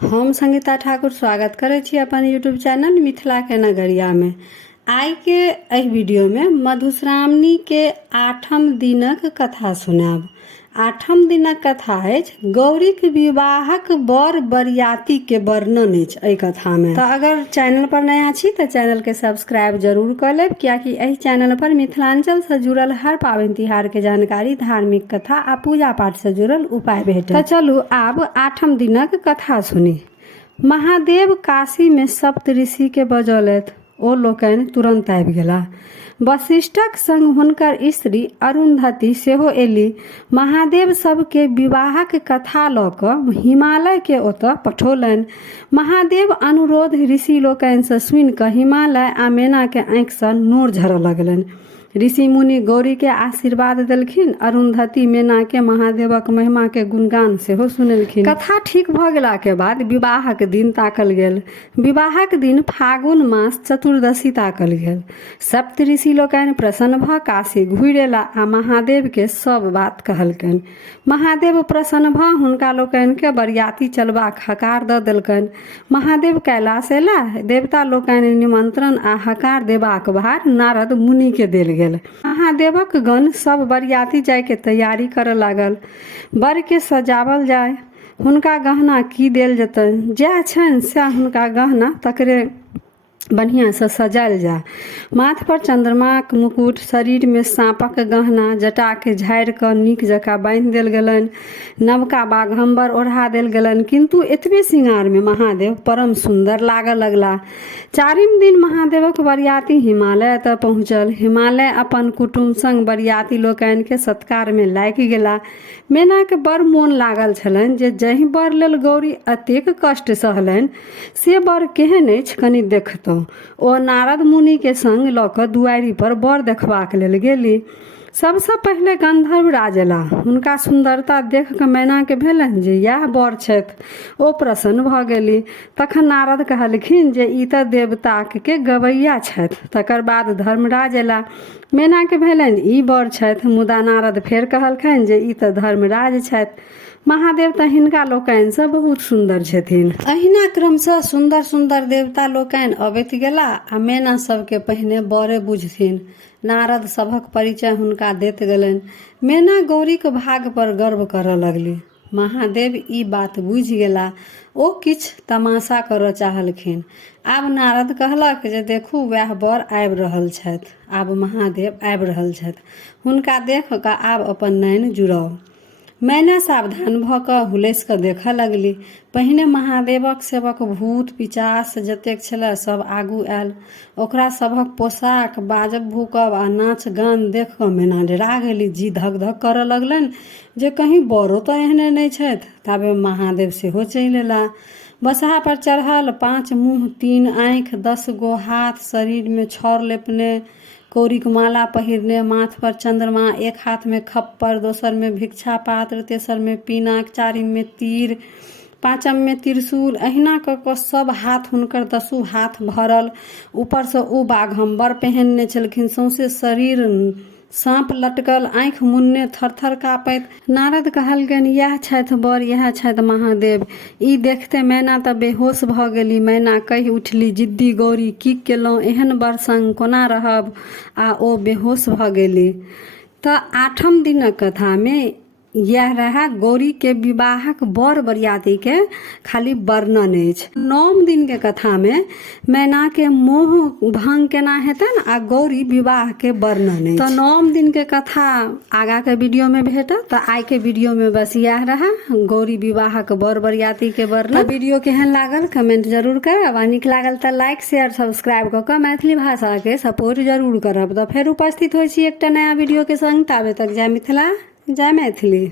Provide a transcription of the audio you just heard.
हम संगीता ठाकुर स्वागत करै छी अपन यूट्यूब चैनल मिथिला के नगरिया में। आई के एहि वीडियो में मधुश्रावणी के 8म दिनक कथा सुनाब। 8म दिनक कथा अछि गौरी के विवाहक बर बरियाती के वर्णन अछि एहि कथा में। तो अगर चैनल पर नया छी तो चैनल के सब्सक्राइब जरूर कर लेब, कियाकि एहि चैनल पर मिथिलांचल से जुड़ल हर पाबनि तिहार के जानकारी, धार्मिक कथा आ पूजा पाठ से जुड़ल उपाय भेटत। तो चलू आब 8म दिनक कथा सुनी। महादेव काशी में सप्त ऋषि के बजौलथि, ओ लोकनि तुरंत आबि गेला। वशिष्ठक संग हुनकर स्त्री अरुंधति सेहो एली। महादेव सबके विवाहक कथा लऽ कऽ हिमालय के ओतऽ पठौलनि। महादेव अनुरोध ऋषि लोकनि से सुनि कऽ हिमालय आ मैना के आंखि से नोर झरऽ लगलनि। ऋषि मुनि गौरी के आशीर्वाद देलखिन। अरुंधति मैना के महादेवक महिमा के गुणगान सेहो सुनेलखिन। कथा ठीक भऽ गेला के बाद विवाहक दिन ताकल गेल। विवाहक दिन फागुन मास चतुर्दशी ताकल गेल। सप्त ऋषि लोकनि प्रसन्न भऽ काशी घुरि एला आ महादेव के सब बात कहलकनि। महादेव प्रसन्न भऽ हुनका लोकनि के बरियाती चलबाक हकार दऽ देलकनि। महादेव कैलाश एला। देवता लोकनि निमंत्रण आ हकार देबाक भार नारद मुनि के देल गेल। महादेवक गण सब बरियाती जाय के तैयारी करऽ लागल। बर के सजावल जाय, हुनका गहना की देल जेतनि, जै छनि से हुनका गहना तकरे बढ़िया से सजायल जाय। माथ पर चंद्रमाक मुकुट, शरीर में सांपक गहना, जटा के झाड़ि कऽ नीक जकाँ बांधि देल गेलनि। नवका बाघंबर ओढ़ा देल गेलनि, किंतु एतबे श्रृंगार में महादेव परम सुंदर लागऽ लगला। 4म दिन महादेवक बरियाती हिमालय तक पहुँचल। हिमालय अपन कुटुंब संग बरियाती लोकनि के सत्कार में लागि गेला। मैना के बड़ मोन लागल छलनि जे जहि बर लेल गौरी अतेक कष्ट सहलनि से बर केहन अछि कनि देखतहुँ। ओ नारद मुनि के संग लऽ कऽ दुआरि पर बर देखबाक लेल गेली। सबसे पहले गंधर्व राज एला। हुनका सुंदरता देख कऽ मैना के भेलनि जे यैह बर छथि। ओ प्रसन्न भऽ गेली। तखन नारद कहलखिन जे ई तऽ देवताक के गवैया छथि। तकर बाद धर्मराज एला। मैना के भेलनि ई बर छथि। मुदा नारद फेर कहलखिन जे ई तऽ धर्मराज छथि। महादेव तऽ हिनका लोकनि से बहुत सुंदर छथिन। अहिना क्रमशः सुंदर सुंदर देवता लोकनि अबैत गेला आ मैना सबके पहिने बरे बुझथिन। नारद सभक परिचय हुनका दैत गेलनि। मैना गौरीक भाग पर गर्व करऽ लगली। महादेव ई बात बुझि गेला। ओ किछ तमाशा करऽ चाहलखिन। आब नारद कहलक जे देखू वैह बर आबि रहल छथि। आब महादेव आबि रहल छथि, हुनका देख कऽ आब अपन नैन जुड़ाउ। मैना सावधान भऽ कऽ हुलसि कऽ देखऽ लगली। पहिने महादेवक सेवक भूत पिचास जतेक छलै सब आगू आयल। ओकरा सभक पोशाक, बाजब भूकब आ नाच गान देख कऽ मैना डरा गेली। जी धक धक करऽ लगलनि जे कहीं बरो तऽ एहने नहि छथि। ताबे महादेव सेहो चलि एला। बसहा पर चढ़ल, 5 मुँह 3 आँखि, 10 गो हाथ, शरीर में छौर लेपने, कौड़ीक माला पहिरने, माथ पर चंद्रमा, एक हाथ में खप्पर, दोसर में भिक्षा पात्र, तेसर में पीनाक, 4म में तीर, 5म में त्रिशूल। अहिना कऽ कऽ सब हाथ हुनकर 10 हाथ भरल। ऊपर से ओ बाघंबर पहनने छलखिन। सौंसे शरीर सांप लटकल, आँखि मुन्ने, थरथर काँपैत। नारद कहलकनि यैह छथि बर, यैह छथि महादेव। ई देखते मैना तऽ बेहोश भऽ गेली। मैना कहि उठली, जिद्दी गौरी की केलहुँ, एहन बर संग कोना रहब, आ ओ बेहोश भऽ गेली। तऽ 8म दिनक कथा में यह रहा गौरी के विवाहक बर बरियाती के खाली वर्णन अछि। 9म दिन के कथा में मैना के मोह भंग केना हेतन आ गौरी विवाह के वर्णन अछि। तो 9म दिन के कथा आगा के वीडियो में भेटत। तो आई के वीडियो में बस यह रहा गौरी विवाहक बर बरियाती के वर्णन। वीडियो केहन लागल कमेंट जरूर करब आ नीक लागल तो लाइक शेयर सब्सक्राइब कऽ कऽ मैथिली भाषा के सपोर्ट जरूर करब। तो फेर उपस्थित होइ छी एकटा नया वीडियो के संग। ताबे तक जय मिथिला, जय मैथिली।